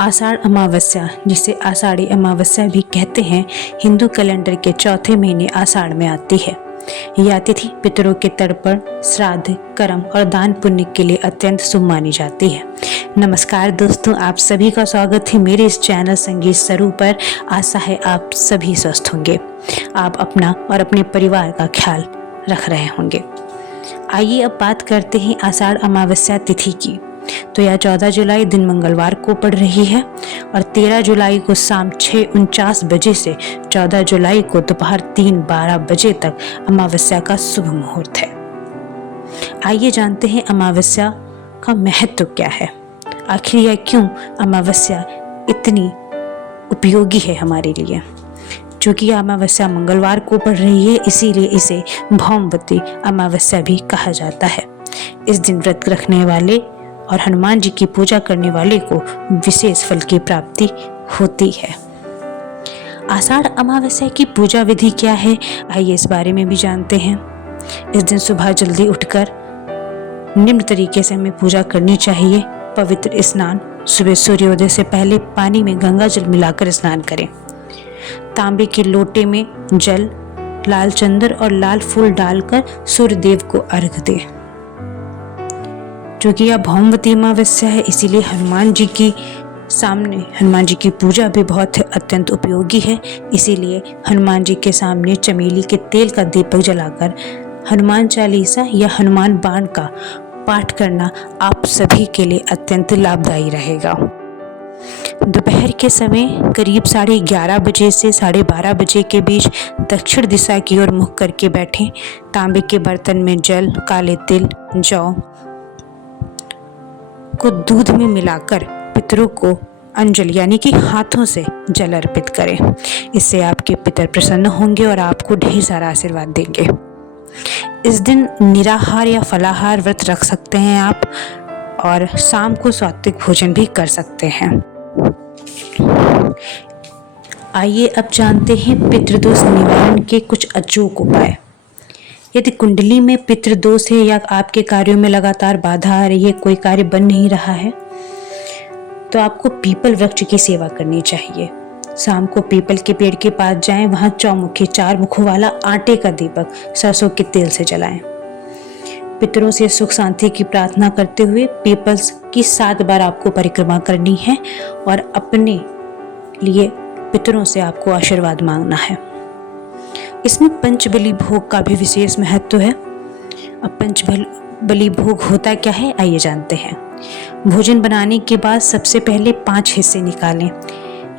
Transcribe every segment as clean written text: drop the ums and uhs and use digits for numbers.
आषाढ़ अमावस्या, जिसे आषाढ़ी अमावस्या भी कहते हैं, हिंदू कैलेंडर के चौथे महीने आषाढ़ में आती है। यह तिथि पितरों के तर्पण, श्राद्ध, कर्म और दान पुण्य के लिए अत्यंत शुभ मानी जाती है। नमस्कार दोस्तों, आप सभी का स्वागत है मेरे इस चैनल संगीत सरू पर। आशा है आप सभी स्वस्थ होंगे, आप अपना और अपने परिवार का ख्याल रख रहे होंगे। आइए अब बात करते हैं आषाढ़ अमावस्या तिथि की। तो यह 14 जुलाई दिन मंगलवार को पड़ रही है और 13 जुलाई को शाम 6:49 बजे से 14 जुलाई को दोपहर 3:12 बजे तक अमावस्या का शुभ मुहूर्त है। आइए जानते हैं अमावस्या का महत्व क्या है, आखिर यह क्यों अमावस्या इतनी उपयोगी है हमारे लिए। चूँकि यह अमावस्या मंगलवार को पड़ रही है, इसीलिए इसे भौमवती अमावस्या भी कहा जाता है। इस दिन व्रत रखने वाले और हनुमान जी की पूजा करने वाले को विशेष फल की प्राप्ति होती है। आषाढ़ अमावस्या की पूजा विधि क्या है, आइए इस बारे में भी जानते हैं। इस दिन सुबह जल्दी उठकर निम्न तरीके से हमें पूजा करनी चाहिए। पवित्र स्नान, सुबह सूर्योदय से पहले पानी में गंगा जल मिलाकर स्नान करें। तांबे के लोटे में जल, लाल चंदन और लाल फूल डालकर सूर्य देव को अर्घ दें। क्योंकि यह भौमवती अमावस्या है, इसीलिए हनुमान जी की पूजा भी बहुत अत्यंत उपयोगी है। इसीलिए हनुमान जी के सामने चमेली के तेल का दीपक जलाकर हनुमान चालीसा या हनुमान बाण का पाठ करना आप सभी के लिए अत्यंत लाभदायी रहेगा। दोपहर के समय करीब 11:30 बजे से 12:30 बजे के बीच दक्षिण दिशा की ओर मुख करके बैठें। तांबे के बर्तन में जल, काले तिल, जौ को दूध में मिलाकर पितरों को अंजलि यानी कि हाथों से जल अर्पित करें। इससे आपके पितर प्रसन्न होंगे और आपको ढेर सारा आशीर्वाद देंगे। इस दिन निराहार या फलाहार व्रत रख सकते हैं आप, और शाम को सात्विक भोजन भी कर सकते हैं। आइए अब जानते हैं पितृदोष निवारण के कुछ अचूक उपाय। यदि कुंडली में पितृदोष है या आपके कार्यों में लगातार बाधा आ रही है, कोई कार्य बन नहीं रहा है, तो आपको पीपल वृक्ष की सेवा करनी चाहिए। शाम को पीपल के पेड़ के पास जाएं, वहां चौमुखी 4 मुखों वाला आटे का दीपक सरसों के तेल से जलाएं। पितरों से सुख शांति की प्रार्थना करते हुए पीपल की 7 बार आपको परिक्रमा करनी है और अपने लिए पितरों से आपको आशीर्वाद मांगना है। इसमें पंचबली भोग का भी विशेष महत्व है। अब पंचबली भोग होता क्या है, आइए जानते हैं। भोजन बनाने के बाद सबसे पहले 5 हिस्से निकालें।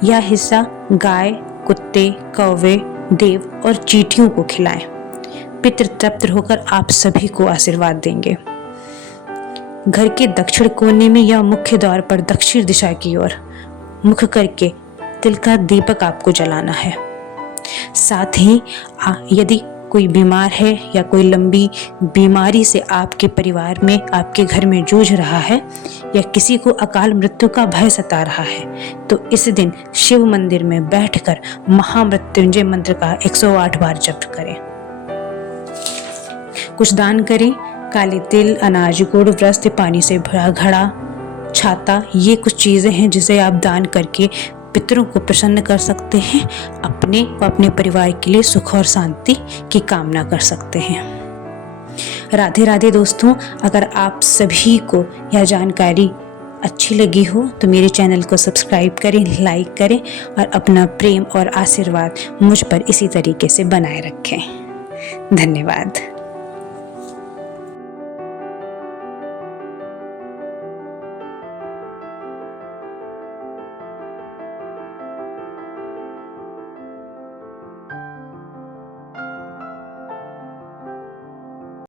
यह हिस्सा गाय, कुत्ते, कौवे, देव और चींटियों को खिलाएं। पितृ तृप्त होकर आप सभी को आशीर्वाद देंगे। घर के दक्षिण कोने में या मुख्य द्वार पर दक्षिण दिशा की ओर मुख करके तिल का दीपक आपको जलाना है। साथ ही यदि कोई बीमार है या कोई लंबी बीमारी से आपके परिवार में, आपके घर में जूझ रहा है, या किसी को अकाल मृत्यु का भय सता रहा है, तो इस दिन शिव मंदिर में बैठकर महामृत्युंजय मंत्र का 108 बार जप करें। कुछ दान करें। काले तिल, अनाज, गुड़, वस्त्र, पानी से भरा घड़ा, छाता, ये कुछ चीजें हैं जिसे आप दान करके पितरों को प्रसन्न कर सकते हैं। अपने व अपने परिवार के लिए सुख और शांति की कामना कर सकते हैं। राधे राधे दोस्तों, अगर आप सभी को यह जानकारी अच्छी लगी हो तो मेरे चैनल को सब्सक्राइब करें, लाइक करें और अपना प्रेम और आशीर्वाद मुझ पर इसी तरीके से बनाए रखें। धन्यवाद।